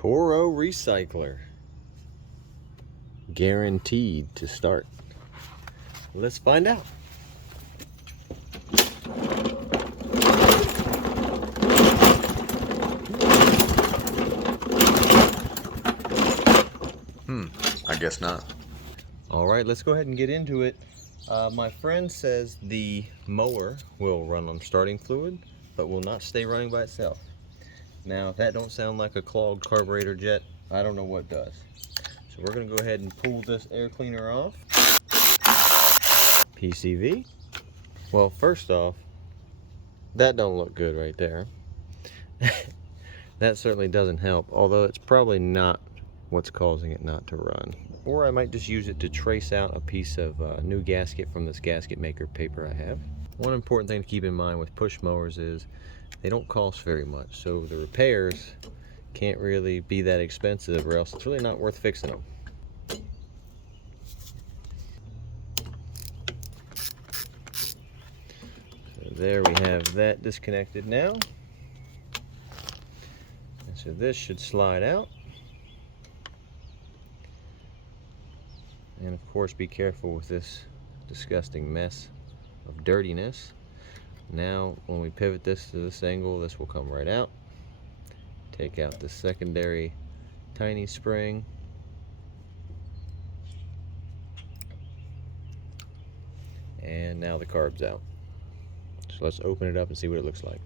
Toro recycler. Guaranteed to start. Let's find out. I guess not. All right, let's go ahead and get into it. My friend says the mower will run on starting fluid, but will not stay running by itself. Now, if that don't sound like a clogged carburetor jet, I don't know what does. So we're gonna go ahead and pull this air cleaner off. PCV. Well, first off, that don't look good right there. That certainly doesn't help, although it's probably not what's causing it not to run. Or I might just use it to trace out a piece of new gasket from this gasket maker paper I have. One important thing to keep in mind with push mowers is they don't cost very much, so the repairs can't really be that expensive, or else it's really not worth fixing them. So there we have that disconnected now. And so this should slide out. And of course, be careful with this disgusting mess of dirtiness. Now, when we pivot this to this angle, this will come right out. Take out the secondary tiny spring. And now the carb's out. So let's open it up and see what it looks like.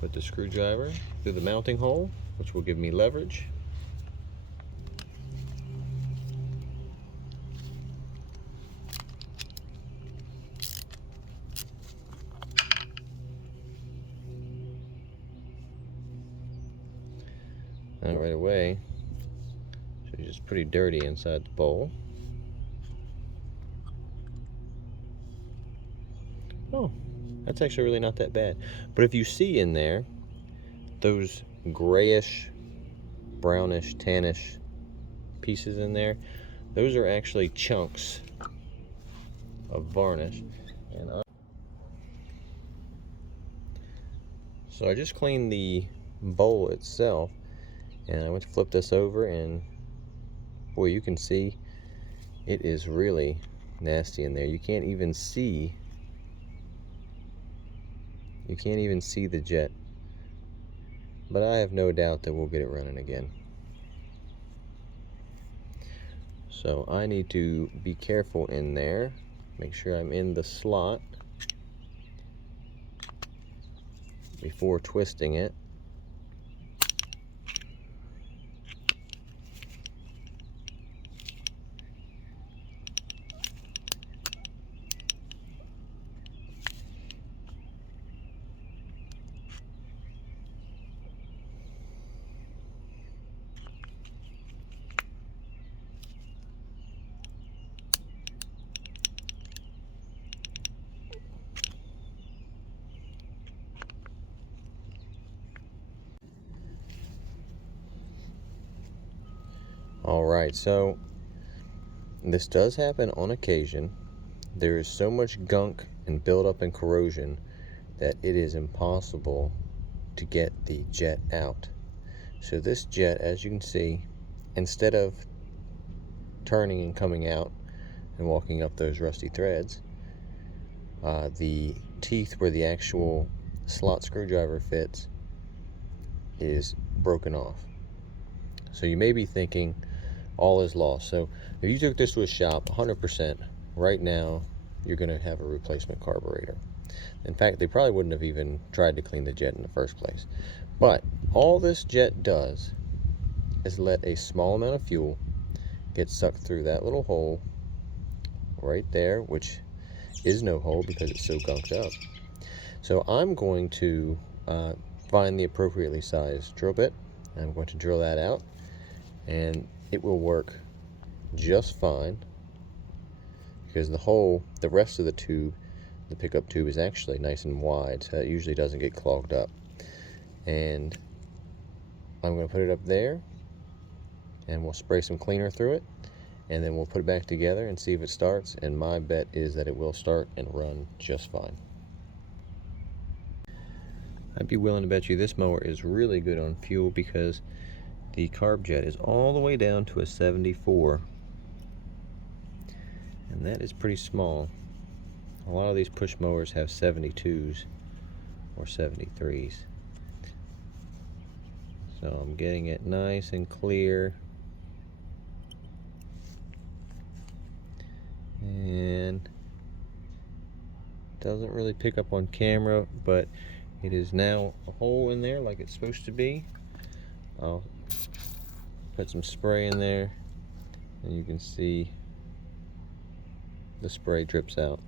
Put the screwdriver through the mounting hole, which will give me leverage. And right away, so it's just pretty dirty inside the bowl. Oh, that's actually really not that bad. But if you see in there those grayish, brownish, tannish pieces in there, those are actually chunks of varnish. And so I just cleaned the bowl itself, and I went to flip this over, and boy, you can see it is really nasty in there. You can't even see the jet, but I have no doubt that we'll get it running again. So I need to be careful in there, make sure I'm in the slot before twisting it. Alright, so this does happen on occasion. There is so much gunk and buildup and corrosion that it is impossible to get the jet out. So this jet, as you can see, instead of turning and coming out and walking up those rusty threads, the teeth where the actual slot screwdriver fits is broken off. So you may be thinking all is lost. So if you took this to a shop, 100% right now you're going to have a replacement carburetor. In fact, they probably wouldn't have even tried to clean the jet in the first place. But all this jet does is let a small amount of fuel get sucked through that little hole right there, which is no hole because it's so gunked up. So I'm going to find the appropriately sized drill bit. I'm going to drill that out, and it will work just fine because the rest of the tube, the pickup tube, is actually nice and wide, so that usually doesn't get clogged up. And I'm going to put it up there, and we'll spray some cleaner through it, and then we'll put it back together and see if it starts, and my bet is that it will start and run just fine. I'd be willing to bet you this mower is really good on fuel because the carb jet is all the way down to a 74, and that is pretty small. A lot of these push mowers have 72s or 73s. So I'm getting it nice and clear, and doesn't really pick up on camera, but it is now a hole in there like it's supposed to be. I'll put some spray in there, and you can see the spray drips out.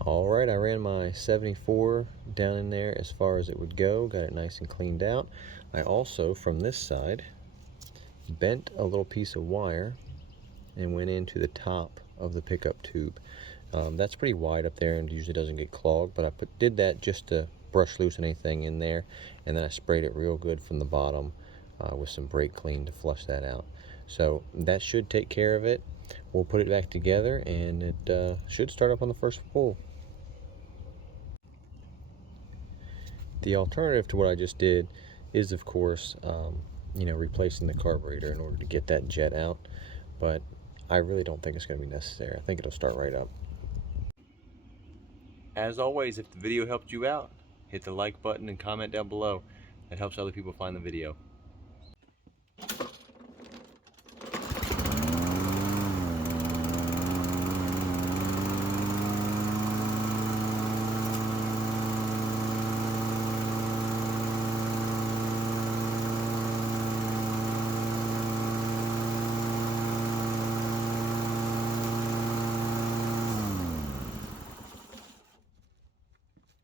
Alright, I ran my 74 down in there as far as it would go, got it nice and cleaned out. I also, from this side, bent a little piece of wire and went into the top of the pickup tube. That's pretty wide up there and usually doesn't get clogged, but I did that just to brush loose anything in there, and then I sprayed it real good from the bottom with some brake clean to flush that out. So that should take care of it. We'll put it back together, and it should start up on the first pull. The alternative to what I just did is, of course, replacing the carburetor in order to get that jet out, but I really don't think it's going to be necessary. I think it'll start right up. As always, if the video helped you out, hit the like button and comment down below. That helps other people find the video.